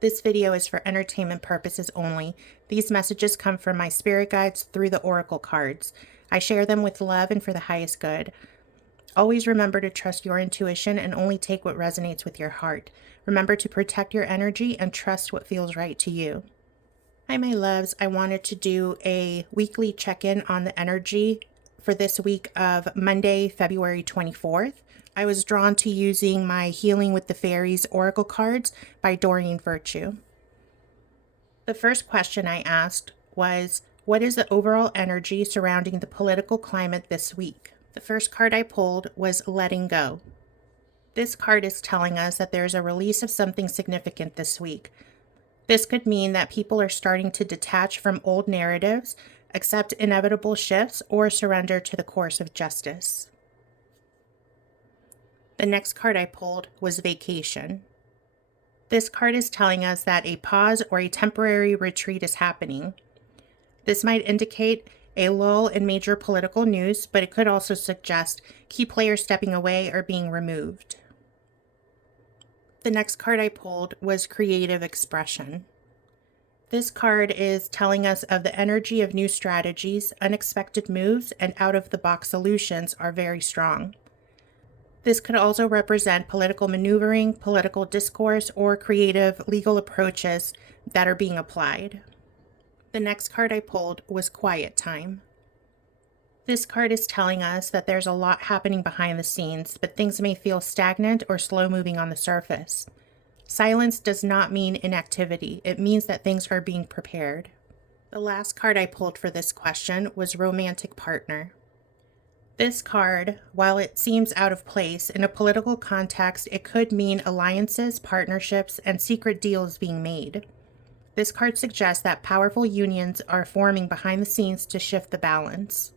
This video is for entertainment purposes only. These messages come from my spirit guides through the oracle cards. I share them with love and for the highest good. Always remember to trust your intuition and only take what resonates with your heart. Remember to protect your energy and trust what feels right to you. Hi, my loves. I wanted to do a weekly check-in on the energy for this week of Monday, February 24th. I was drawn to using my Healing with the Fairies Oracle cards by Doreen Virtue. The first question I asked was, what is the overall energy surrounding the political climate this week? The first card I pulled was Letting Go. This card is telling us that there's a release of something significant this week. This could mean that people are starting to detach from old narratives, accept inevitable shifts, or surrender to the course of justice. The next card I pulled was Vacation. This card is telling us that a pause or a temporary retreat is happening. This might indicate a lull in major political news, but it could also suggest key players stepping away or being removed. The next card I pulled was Creative Expression. This card is telling us of the energy of new strategies, unexpected moves, and out-of-the-box solutions are very strong. This could also represent political maneuvering, political discourse, or creative legal approaches that are being applied. The next card I pulled was Quiet Time. This card is telling us that there's a lot happening behind the scenes, but things may feel stagnant or slow moving on the surface. Silence does not mean inactivity. It means that things are being prepared. The last card I pulled for this question was Romantic Partner. This card, while it seems out of place, in a political context, it could mean alliances, partnerships, and secret deals being made. This card suggests that powerful unions are forming behind the scenes to shift the balance.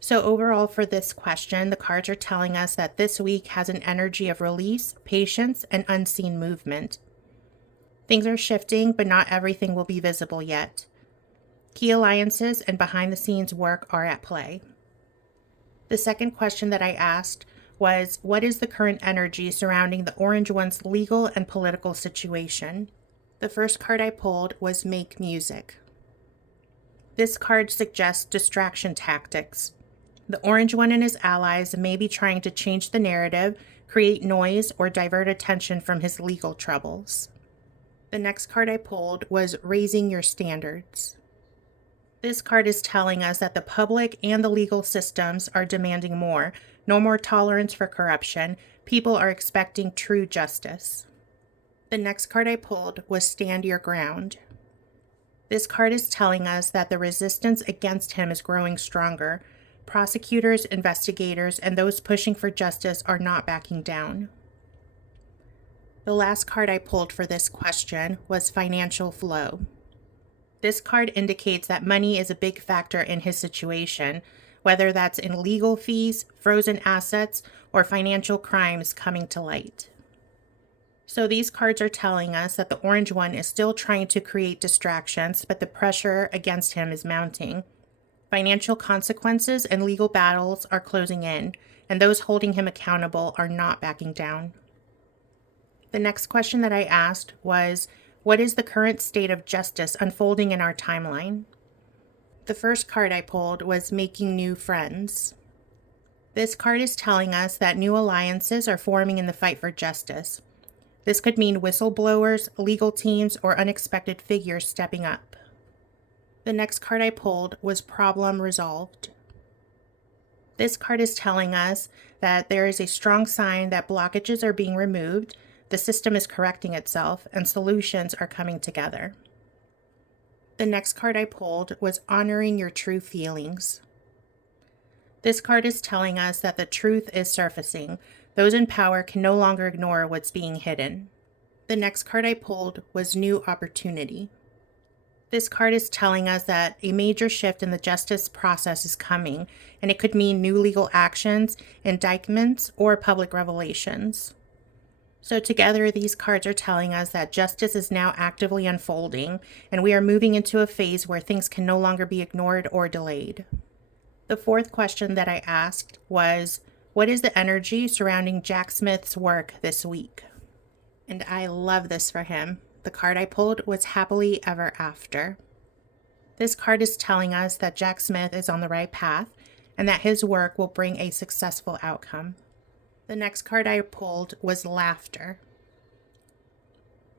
So overall for this question, the cards are telling us that this week has an energy of release, patience, and unseen movement. Things are shifting, but not everything will be visible yet. Key alliances and behind-the-scenes work are at play. The second question that I asked was, what is the current energy surrounding the Orange One's legal and political situation? The first card I pulled was Make Music. This card suggests distraction tactics. The Orange One and his allies may be trying to change the narrative, create noise, or divert attention from his legal troubles. The next card I pulled was Raising Your Standards. This card is telling us that the public and the legal systems are demanding more. No more tolerance for corruption. People are expecting true justice. The next card I pulled was Stand Your Ground. This card is telling us that the resistance against him is growing stronger. Prosecutors, investigators, and those pushing for justice are not backing down. The last card I pulled for this question was Financial Flow. This card indicates that money is a big factor in his situation, whether that's in legal fees, frozen assets, or financial crimes coming to light. So these cards are telling us that the Orange One is still trying to create distractions, but the pressure against him is mounting. Financial consequences and legal battles are closing in, and those holding him accountable are not backing down. The next question that I asked was, what is the current state of justice unfolding in our timeline? The first card I pulled was Making New Friends. This card is telling us that new alliances are forming in the fight for justice. This could mean whistleblowers, legal teams, or unexpected figures stepping up. The next card I pulled was Problem Resolved. This card is telling us that there is a strong sign that blockages are being removed, the system is correcting itself, and solutions are coming together. The next card I pulled was Honoring Your True Feelings. This card is telling us that the truth is surfacing. Those in power can no longer ignore what's being hidden. The next card I pulled was New Opportunity. This card is telling us that a major shift in the justice process is coming, and it could mean new legal actions, indictments, or public revelations. So together, these cards are telling us that justice is now actively unfolding, and we are moving into a phase where things can no longer be ignored or delayed. The fourth question that I asked was, what is the energy surrounding Jack Smith's work this week? And I love this for him. The card I pulled was Happily Ever After. This card is telling us that Jack Smith is on the right path and that his work will bring a successful outcome. The next card I pulled was Laughter.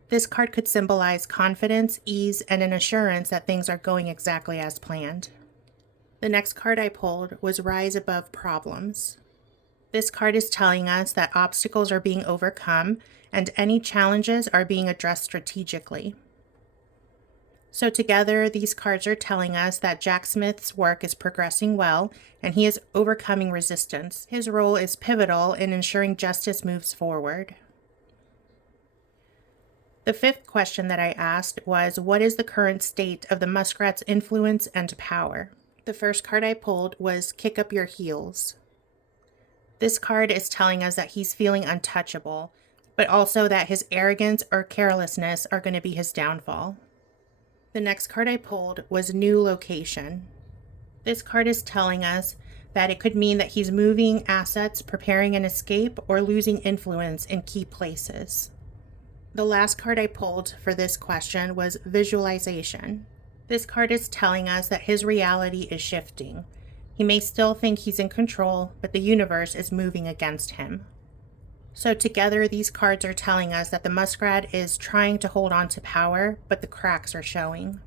This card could symbolize confidence, ease, and an assurance that things are going exactly as planned. The next card I pulled was Rise Above Problems. This card is telling us that obstacles are being overcome and any challenges are being addressed strategically. So together, these cards are telling us that Jack Smith's work is progressing well and he is overcoming resistance. His role is pivotal in ensuring justice moves forward. The fifth question that I asked was, what is the current state of the Muskrat's influence and power? The first card I pulled was Kick Up Your Heels. This card is telling us that he's feeling untouchable, but also that his arrogance or carelessness are going to be his downfall. The next card I pulled was New Location. This card is telling us that it could mean that he's moving assets, preparing an escape, or losing influence in key places. The last card I pulled for this question was Visualization. This card is telling us that his reality is shifting. He may still think he's in control, but the universe is moving against him. So together, these cards are telling us that the Muskrat is trying to hold on to power, but the cracks are showing.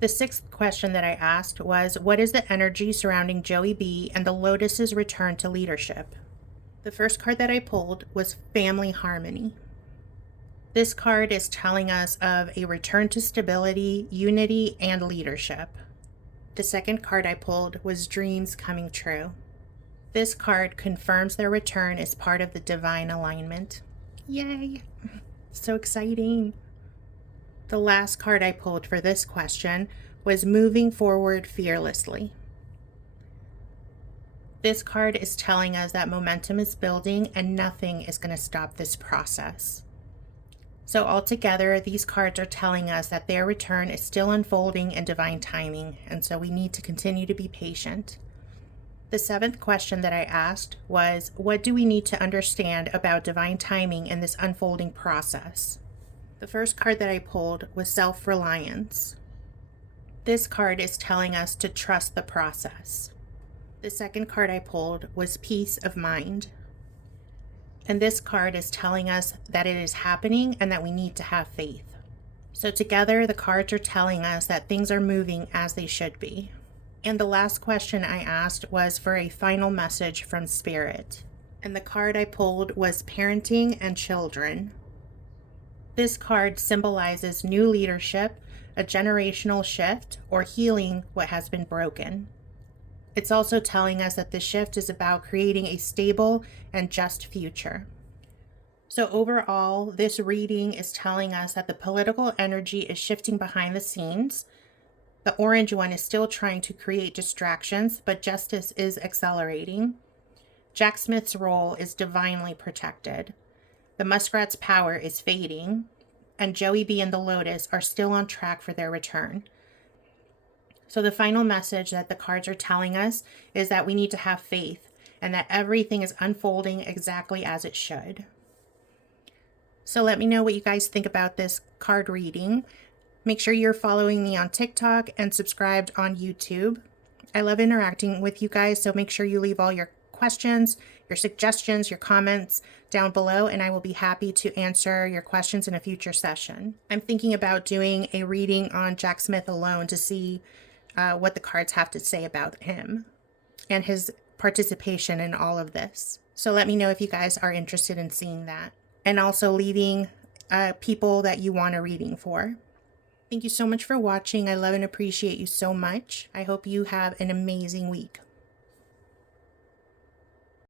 The sixth question that I asked was, what is the energy surrounding Joey B and the Lotus's return to leadership? The first card that I pulled was Family Harmony. This card is telling us of a return to stability, unity, and leadership. The second card I pulled was Dreams Coming True. This card confirms their return as part of the divine alignment. Yay! So exciting. The last card I pulled for this question was Moving Forward Fearlessly. This card is telling us that momentum is building and nothing is going to stop this process. So altogether, these cards are telling us that their return is still unfolding in divine timing, and so we need to continue to be patient. The seventh question that I asked was, what do we need to understand about divine timing in this unfolding process? The first card that I pulled was Self-Reliance. This card is telling us to trust the process. The second card I pulled was Peace of Mind. And this card is telling us that it is happening and that we need to have faith. So together, the cards are telling us that things are moving as they should be. And the last question I asked was for a final message from Spirit. And the card I pulled was Parenting and Children. This card symbolizes new leadership, a generational shift, or healing what has been broken. It's also telling us that the shift is about creating a stable and just future. So overall, this reading is telling us that the political energy is shifting behind the scenes. The orange one is still trying to create distractions, but justice is accelerating. Jack Smith's role is divinely protected. The Muskrat's power is fading, and Joey B and the Lotus are still on track for their return. So the final message that the cards are telling us is that we need to have faith and that everything is unfolding exactly as it should. So let me know what you guys think about this card reading. Make sure you're following me on TikTok and subscribed on YouTube. I love interacting with you guys, so make sure you leave all your questions, your suggestions, your comments down below, and I will be happy to answer your questions in a future session. I'm thinking about doing a reading on Jack Smith alone to see what the cards have to say about him and his participation in all of this. So let me know if you guys are interested in seeing that, and also leaving people that you want a reading for. Thank you so much for watching. I love and appreciate you so much. I hope you have an amazing week.